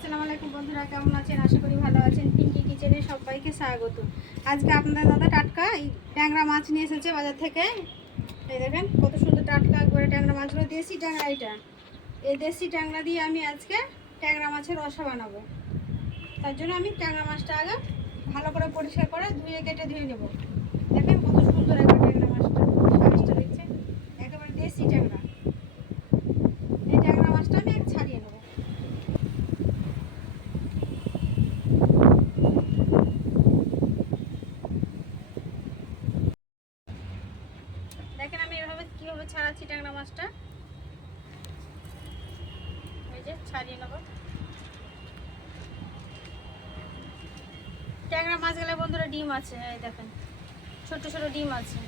আসসালামু আলাইকুম বন্ধুরা, কেমন আছেন? আশা করি ভালো আছেন। পিঙ্কি কিচেনে সবাইকে স্বাগত। আজকে আপনাদের দাদা টাটকা এই ট্যাংরা মাছ নিয়ে এসেছে বাজার থেকে। এই দেখেন কত সুন্দর টাটকা একবারে ট্যাংরা মাছগুলো, দেশি ট্যাংরা। এই দেশি ট্যাংরা দিয়ে আমি আজকে ট্যাংরা মাছের রসা বানাবো। তার জন্য আমি ট্যাংরা মাছটা আগে ভালো করে পরিষ্কার করে ধুয়ে নেব। দেখেন কত সুন্দর একবার ট্যাংরা মাছটা, সাইজটা দেখছেন, একেবারে দেশি ট্যাংরা। এই ট্যাংরা মাছটা আমি ছাড়িয়ে নেব। দেখেন আমি এভাবে কীভাবে ছাড়াচ্ছি ট্যাংরা মাছটা। এই যে ছাড়িয়ে নেব। ট্যাংরা মাছ গেলে বন্ধুরা ডিম আছে, এই দেখেন ছোট ছোট ডিম আছে।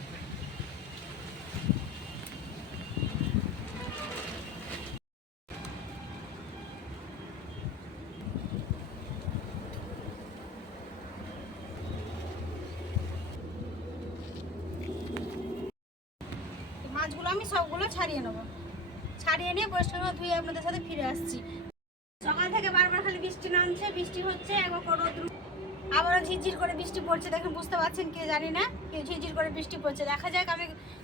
মাছগুলো আমি সবগুলো ছাড়িয়ে নেব। ছাড়িয়ে নিয়ে পরিষ্কার করে ধুয়ে আপনাদের সাথে ফিরে আসছি। সকাল থেকে বারবার খালি বৃষ্টি নামছে, বৃষ্টি হচ্ছে, একবার রোদ, আবারও ঝিরঝির করে বৃষ্টি পড়ছে। দেখেন বুঝতে পারছেন কি জানি না, ঝিরঝির করে বৃষ্টি পড়ছে। দেখা যাক,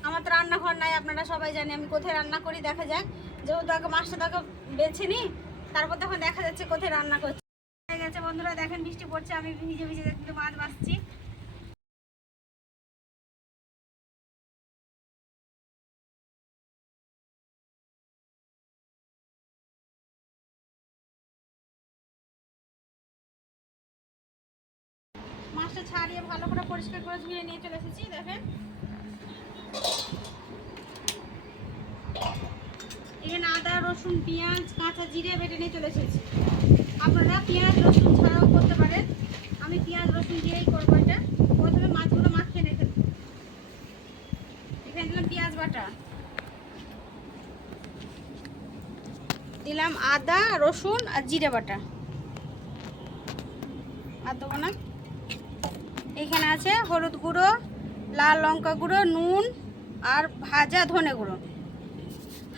আমার তো রান্নাঘর নাই, আপনারা সবাই জানি আমি কোথায় রান্না করি। দেখা যাক, যেহেতু আগে মাছটা তাকে বেছে নিই, তারপর তখন দেখা যাচ্ছে কোথায় রান্না করছি। হয়ে গেছে বন্ধুরা, দেখেন বৃষ্টি পড়ছে, আমি ভিজে ভিজে কিন্তু মাছ বাছছি। মাছটা ছাড়িয়ে ভালো করে পরিষ্কার করে ধুয়ে নিয়ে চলে এসেছি। দেখেন এখানে আদা, রসুন, পেঁয়াজ, কাঁচা জিরে বেটে নিয়ে চলে এসেছি। আপনারা পেঁয়াজ রসুন ছাড়াও করতে পারেন, আমি পেঁয়াজ রসুন দিয়েই করবো এটা। প্রথমে মাছগুলো মাখিয়ে রেখে দেবো। এখানে দিলাম পেঁয়াজ বাটা, দিলাম আদা, রসুন আর জিরে বাটা। আর দেবো না। এখানে আছে হলুদ গুঁড়ো, লাল লঙ্কা গুঁড়ো, নুন আর ভাজা ধনে গুঁড়ো।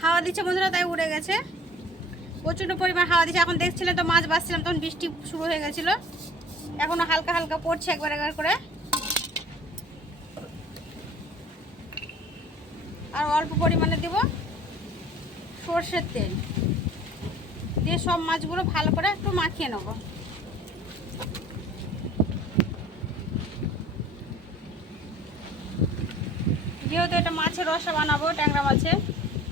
হাওয়া দিচ্ছে বন্ধুরা, তাই উড়ে গেছে। প্রচণ্ড পরিমাণ হাওয়া দিচ্ছে। এখন দেখছিলেন তো মাছ বাছছিলাম, তখন বৃষ্টি শুরু হয়ে গেছিলো। এখনও হালকা হালকা পড়ছে একবার একবার করে। আর অল্প পরিমাণে দেব সর্ষের তেল দিয়ে সব মাছগুলো ভালো করে একটু মাখিয়ে নেব। যেহেতু এটা মাছের রসা বানাবো ট্যাংরা মাছে,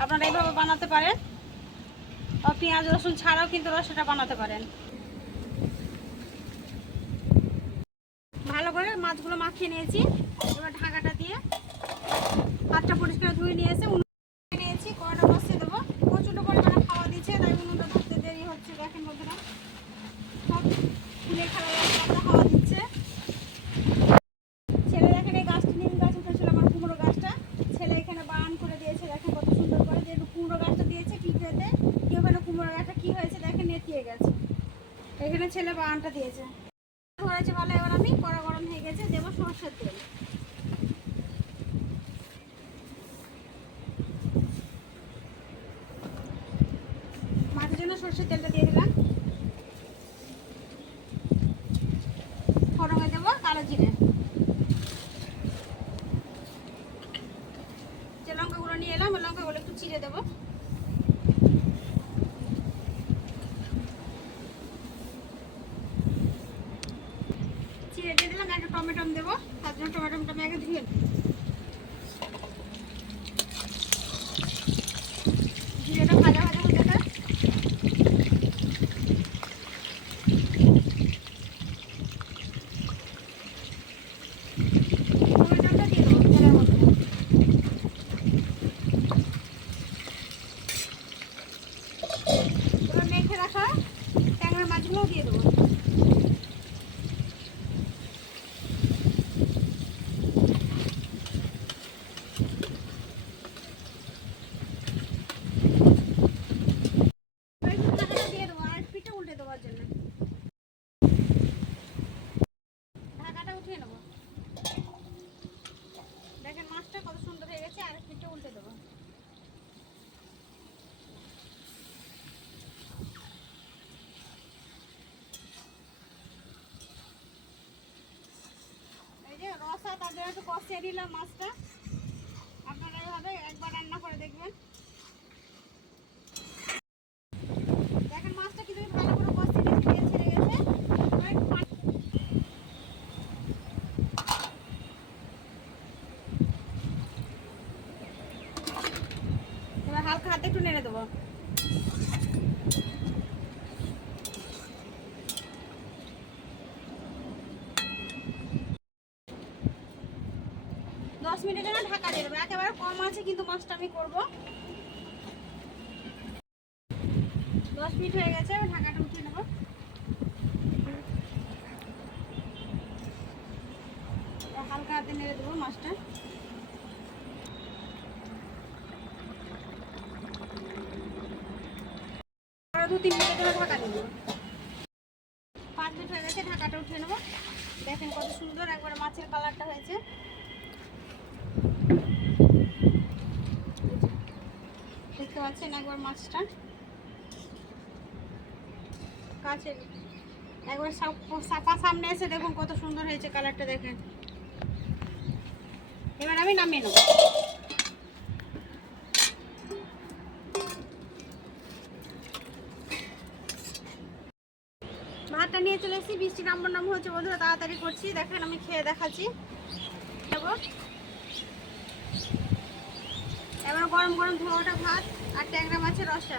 আপনারা এইভাবে বানাতে পারেন। আর পেঁয়াজ রসুন ছাড়াও কিন্তু রসাটা বানাতে পারেন। ভালো করে মাছগুলো মাখিয়ে নিয়েছি। এবার ঢাকাটা দিয়ে হাতটা পরিষ্কার ধুয়ে নিয়েছি, নিয়েছি। কড়াটা বসিয়ে দেবো। প্রচণ্ড পরিমাণে খাওয়া দিচ্ছে, তাই উনুনটা ধরতে দেরি হচ্ছে। দেখেন বন্ধুরা, সব ফুলে খেলা হাওয়া দিচ্ছে। ছেলে দেখেন এই গাছটা, নিম গাছ উঠেছিল আমার, কুমড়ো গাছটা ছেলে এখানে বাগান করে দিয়েছে। দেখেন কত সুন্দর করে, যেহেতু কুমড়ো গাছটা দিয়েছে টিকড়েতে, কি ওখানে কুমড়ো গাছটা কি হয়েছে দেখেন, নেতিয়ে গেছে। এখানে ছেলে বাগানটা দিয়েছে, ধরেছে ভালো। এবার আমি কড়া গরম হয়ে গেছে, দেবো সরষের তেল। মাছের জন্য সরষের তেলটা দিয়ে দিলাম। ফোড়নে দেবো কালো জিরে, যে লঙ্কা গুঁড়ো নিয়ে এলাম, ওই লঙ্কাগুলো একটু চিড়ে দেবো। চিড়ে দিয়ে দিলাম। একটা টমেটো দেবো, তার জন্য টমেটোটা আমি আগে ধুয়ে জিরেটা ভাজা ভাজা হতে থাক। টমেটোটা দিয়ে দেবো তেলের মধ্যে। কষা, তার জন্য একটু কষিয়ে দিলাম মাছটা। আপনারা এইভাবে একবার রান্না করে দেখবেন। দেখেন মাছটা কিন্তু আমি ভালো করে কষিয়ে দিয়েছি, তেল ছেড়ে গেছে। এবার একটু পানি, এবার হালকা হাতে একটু নেড়ে দেবো। দশ মিনিটের জন্য ঢাকা দিয়ে দেবো। একেবারে কম আছে কিন্তু মাছটা আমি করবো। 10 মিনিট হয়ে গেছে, এবার ঢাকাটা উঠিয়ে নেবো। হালকা হাতে নেড়ে দেবো মাছটা। আরো 2-3 মিনিটের জন্য ঢাকা দিয়ে দেবো। 5 মিনিট হয়ে গেছে, ঢাকাটা উঠিয়ে নেবো। দেখেন কত সুন্দর একবার মাছের কালারটা হয়েছে। দেখতে পাচ্ছেন একবার মাছটা কাছে একবার সাপা সামনে এসে দেখুন কত সুন্দর হয়েছে কালারটা। দেখেন এবার আমি নামিয়ে নেব। ভাতটা নিয়ে চলে এসেছি। বৃষ্টি নাম হচ্ছে বন্ধুরা, তাড়াতাড়ি করছি। দেখেন আমি খেয়ে দেখাচ্ছি। এবার গরম গরম ধোয়াটা ভাত আর ট্যাংরা মাছের রসা।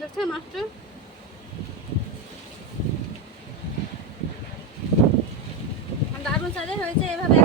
দেখছেন মাছটা দারুণ স্বাদের হয়েছে। এভাবে